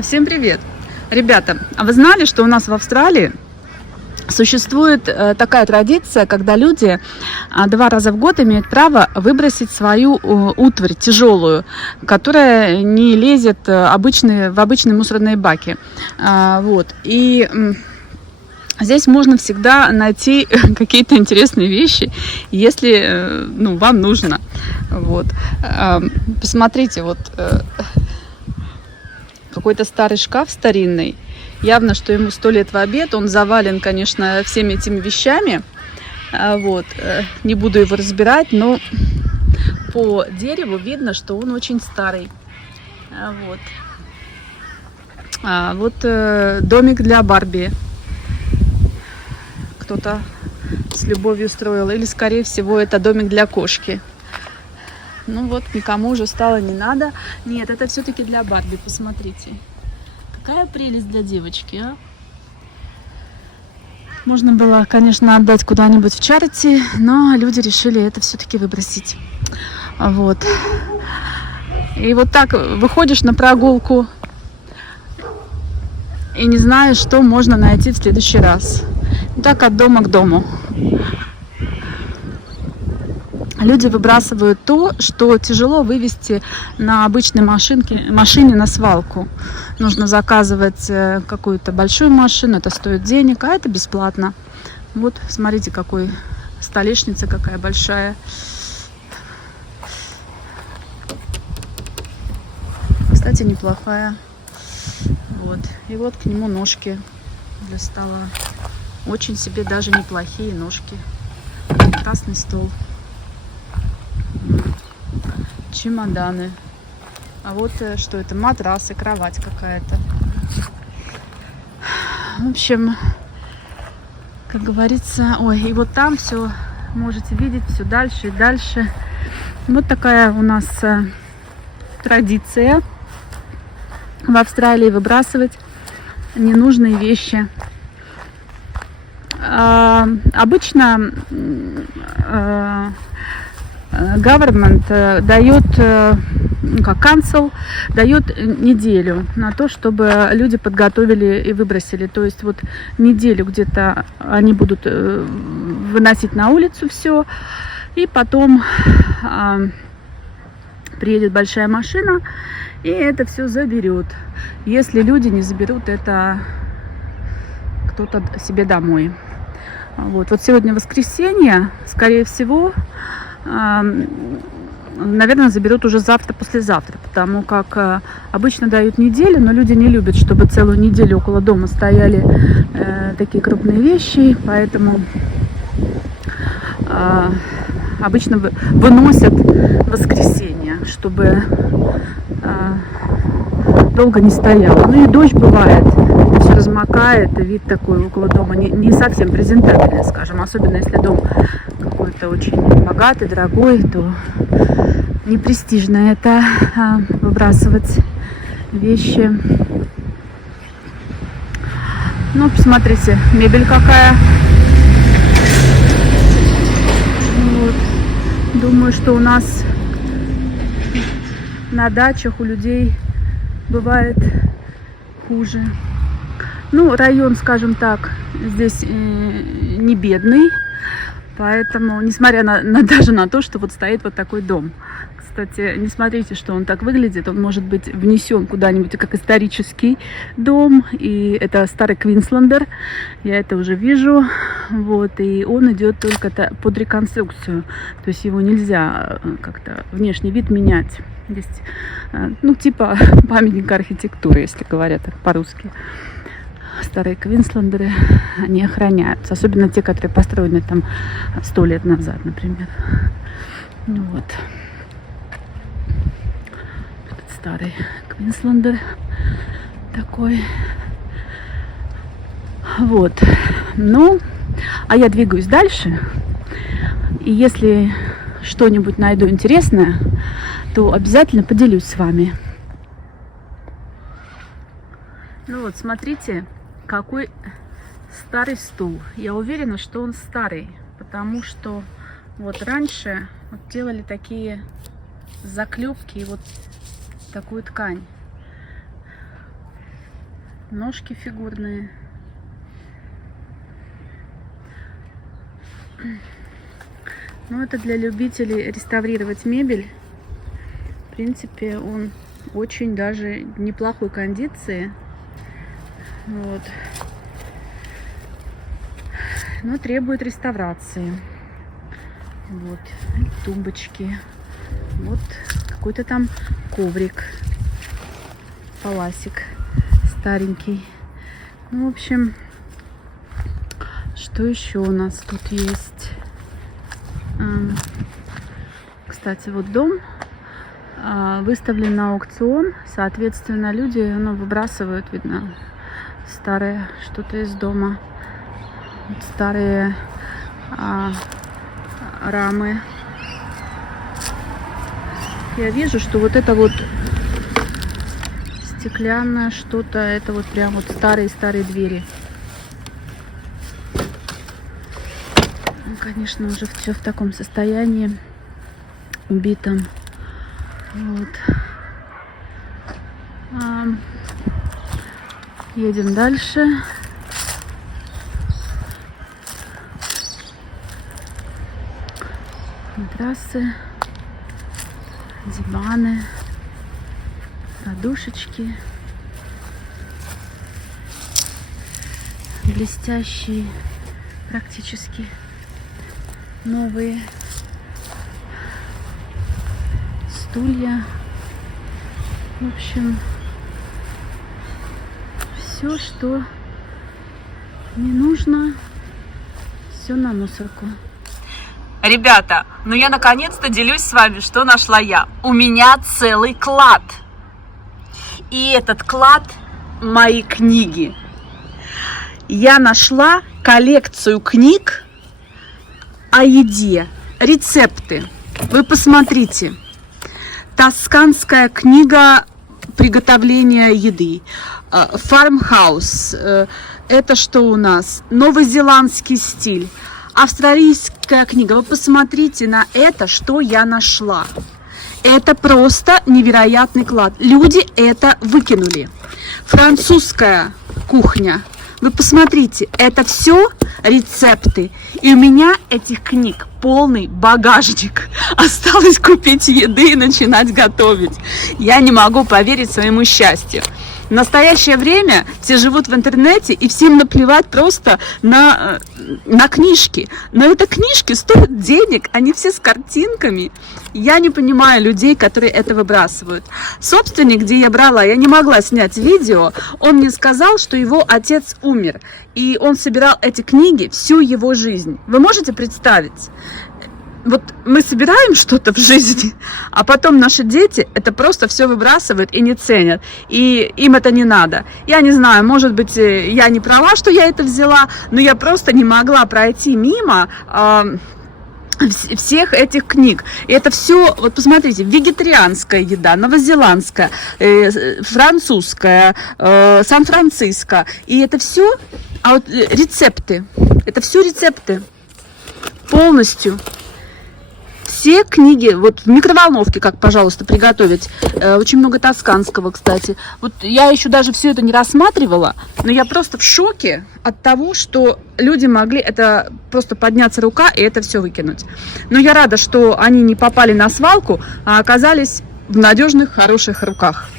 Всем привет! Ребята, а вы знали, что у нас в Австралии существует такая традиция, когда люди 2 раза в год имеют право выбросить свою утварь тяжелую, которая не лезет в обычные мусорные баки. Вот. И здесь можно всегда найти какие-то интересные вещи, если вам нужно. Вот. Посмотрите, вот какой-то старый шкаф старинный. Явно, что ему 100 лет в обед. Он завален, конечно, всеми этими вещами. Вот. Не буду его разбирать, но по дереву видно, что он очень старый. Вот. Вот домик для Барби. Кто-то с любовью строил. Или, скорее всего, это домик для кошки. Ну вот, никому уже стало не надо. Нет, это все-таки для Барби, посмотрите. Какая прелесть для девочки, а? Можно было, конечно, отдать куда-нибудь в чарити, но люди решили это все-таки выбросить. Вот. И вот так выходишь на прогулку и не знаешь, что можно найти в следующий раз. Так от дома к дому. Люди выбрасывают то, что тяжело вывести на обычной машине на свалку. Нужно заказывать какую-то большую машину, это стоит денег, а это бесплатно. Вот, смотрите, какой столешница какая большая. Кстати, неплохая. Вот. И вот к нему ножки для стола. Очень себе даже неплохие ножки. Красный стол. Чемоданы. А вот что это? Матрасы, кровать какая-то. В общем, как говорится, ой, и вот там все можете видеть, все дальше и дальше. Вот такая у нас традиция в Австралии выбрасывать ненужные вещи. Обычно government дает, council дает неделю на то, чтобы люди подготовили и выбросили. То есть вот неделю где-то они будут выносить на улицу все, и потом приедет большая машина и это все заберет. Если люди не заберут это кто-то себе домой. Вот сегодня воскресенье, скорее всего, наверное, заберут уже завтра-послезавтра, потому как обычно дают неделю, но люди не любят, чтобы целую неделю около дома стояли такие крупные вещи, поэтому обычно выносят в воскресенье, чтобы долго не стояло. Ну и дождь бывает, все размокает, и вид такой около дома не совсем презентабельный, скажем, особенно если дом какой-то очень богатый, дорогой, то не престижно это выбрасывать вещи. Ну, посмотрите, мебель какая. Вот. Думаю, что у нас на дачах у людей бывает хуже. Ну, район, скажем так, здесь не бедный, поэтому, несмотря даже на то, что вот стоит вот такой дом. Кстати, не смотрите, что он так выглядит, он может быть внесен куда-нибудь как исторический дом, и это старый Квинслендер, я это уже вижу, вот, и он идет только под реконструкцию, то есть его нельзя как-то внешний вид менять. Здесь, ну, типа памятника архитектуры, если говорят так по-русски. Старые Квинслендеры, они охраняются. Особенно те, которые построены там 100 лет назад, например. Ну, вот. Этот старый Квинслендер такой. Вот. Ну, а я двигаюсь дальше. И если что-нибудь найду интересное, то обязательно поделюсь с вами. Ну вот, смотрите, какой старый стул. Я уверена, что он старый, потому что вот раньше вот делали такие заклепки и вот такую ткань. Ножки фигурные. Ну, это для любителей реставрировать мебель. В принципе, он очень даже неплохой кондиции. Вот. Но требует реставрации. Вот. Тумбочки. Вот какой-то там коврик. Паласик старенький. Ну, в общем, что еще у нас тут есть? Кстати, вот дом выставлен на аукцион. Соответственно, люди выбрасывают, видно, старое что-то из дома. Вот старые рамы. Я вижу, что вот это вот стеклянное что-то, это вот прям вот старые-старые двери. Ну, конечно, уже все в таком состоянии, убитом. Вот. Едем дальше. Матрасы, диваны, подушечки, блестящие, практически новые стулья. В общем, все, что не нужно, все на мусорку. Ребята, ну я наконец-то делюсь с вами, что нашла я. У меня целый клад. И этот клад – мои книги. Я нашла коллекцию книг о еде, рецепты. Вы посмотрите. Тосканская книга приготовления еды. Фармхаус. Это что у нас? Новозеландский стиль. Австралийская книга. Вы посмотрите на это, что я нашла. Это просто невероятный клад. Люди это выкинули. Французская кухня. Вы посмотрите, это все рецепты. И у меня этих книг полный багажник. Осталось купить еды и начинать готовить. Я не могу поверить своему счастью. В настоящее время все живут в интернете, и всем наплевать просто на книжки. Но это книжки стоят денег, они все с картинками. Я не понимаю людей, которые это выбрасывают. Собственник, где я брала, я не могла снять видео, он мне сказал, что его отец умер. И он собирал эти книги всю его жизнь. Вы можете представить? Вот мы собираем что-то в жизни, а потом наши дети это просто все выбрасывают и не ценят. И им это не надо. Я не знаю, может быть, я не права, что я это взяла, но я просто не могла пройти мимо всех этих книг. И это все, вот посмотрите, вегетарианская еда, новозеландская, французская, Сан-Франциско. И это все, а вот рецепты, это все рецепты полностью. Все книги, вот в микроволновке, как, пожалуйста, приготовить. Очень много тосканского, кстати. Вот я еще даже все это не рассматривала, но я просто в шоке от того, что люди могли это просто подняться рука и это все выкинуть. Но я рада, что они не попали на свалку, а оказались в надежных, хороших руках.